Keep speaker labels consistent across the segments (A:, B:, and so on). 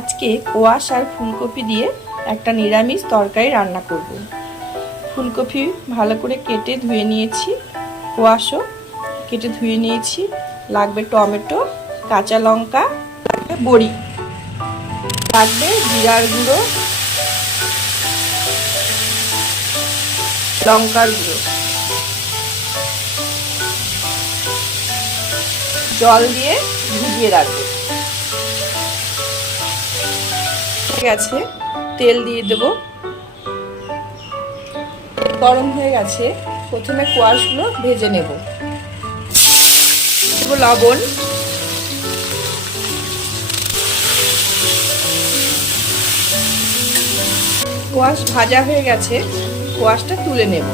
A: আজকে কোয়াশ আর ফুলকপি দিয়ে একটা নিরামিষ তরকারি রান্না করব। ফুলকপি ভালো করে কেটে ধুয়ে নিয়েছি, কোয়াশও কেটে ধুয়ে নিয়েছি। লাগবে টমেটো, কাঁচা লঙ্কা, লাগবে বড়ি, লাগবে জিরার গুঁড়ো, লঙ্কার গুঁড়ো। জল দিয়ে ভিজিয়ে রাখব। আছে, তেল দিয়ে দেব। গরম হয়ে গেছে, প্রথমে কোয়াশগুলো ভেজে নেব। লবণ। কোয়াশ ভাজা হয়ে গেছে, কোয়াশটা তুলে নেব।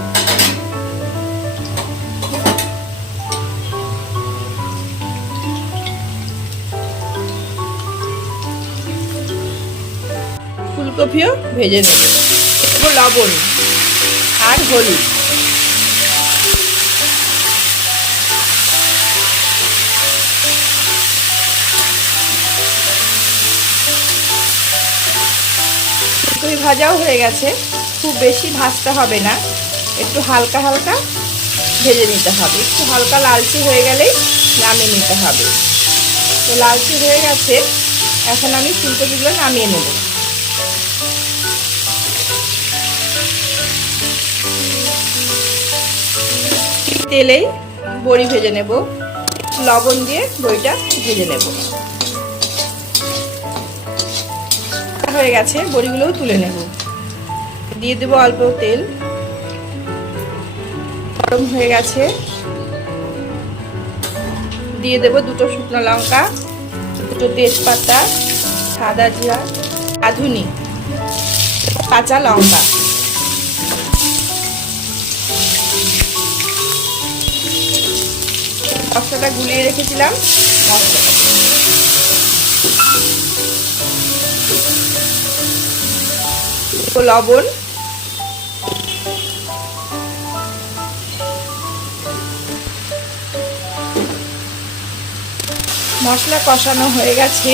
A: ফুলকপিও ভেজে নেব। দেবো লবণ আর হলুদ। ফুলকপি ভাজাও হয়ে গেছে। খুব বেশি ভাজতে হবে না। একটু হালকা হালকা ভেজে নিতে হবে। একটু হালকা লালচে হয়ে গেলেই নামিয়ে নিতে হবে। তো লালচে হয়ে গেছে। এখন আমি ফুলকপিগুলো নামিয়ে নেব। তেলেই বড়ি ভেজে নেব। লবণ দিয়ে বড়িটা ভেজে নেব। হয়ে গেছে, বড়িগুলোও তুলে নেব। দিয়ে দেবো অল্প তেল। গরম হয়ে গেছে। দিয়ে দেবো দুটো শুকনো লঙ্কা, দুটো তেজপাতা, সাদা জিরা রাঁধুনি কাঁচা লঙ্কা। মশলাটা গুলিয়ে রেখেছিলাম। লবণ। মশলা কষানো হয়ে গেছে।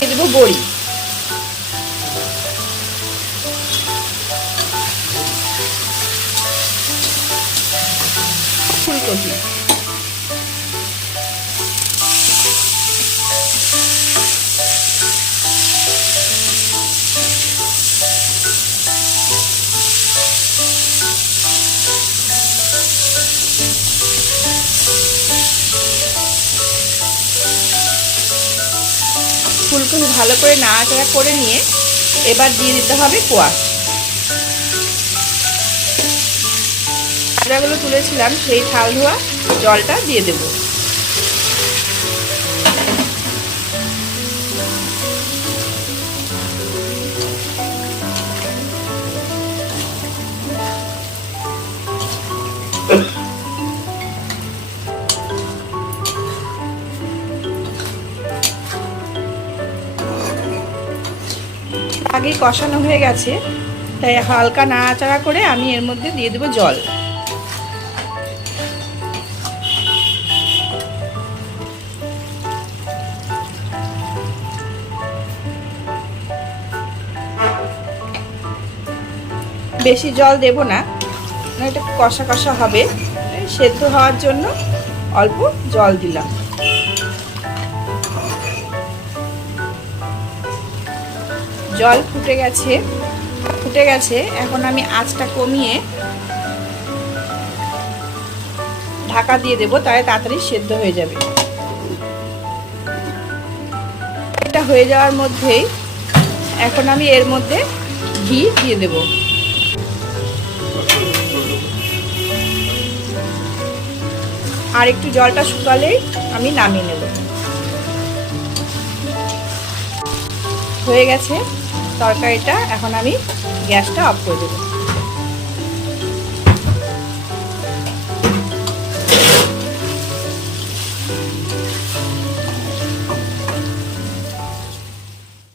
A: দেবো বড়ি। ফুলকপি। ফুলকপি ভালো করে নাড়াচাড়া করে নিয়ে এবার দিয়ে দিতে হবে কোয়াশ ভাজাগুলো তুলেছিলাম, সেই থাল ধোয়া জলটা দিয়ে দেব। আগেই কষানো হয়ে গেছে, তাই হালকা নাড়াচাড়া করে আমি এর মধ্যে দিয়ে দেবো জল। বেশি জল দেব না এটা কষা কষা হবে। সেদ্ধ হওয়ার জন্য অল্প জল দিলাম। জল ফুটে গেছে ফুটে গেছে। এখন আমি আঁচটা কমিয়ে ঢাকা দিয়ে দেবো, তাহলে তাড়াতাড়ি সেদ্ধ হয়ে যাবে। এটা হয়ে যাওয়ার মধ্যেই এখন আমি এর মধ্যে ঘি দিয়ে দেব। আর একটু জলটা শুকালেই আমি নামিয়ে নেব। হয়ে গেছে। তরকারিটা এখন আমি গ্যাসটা অফ করে দেবো।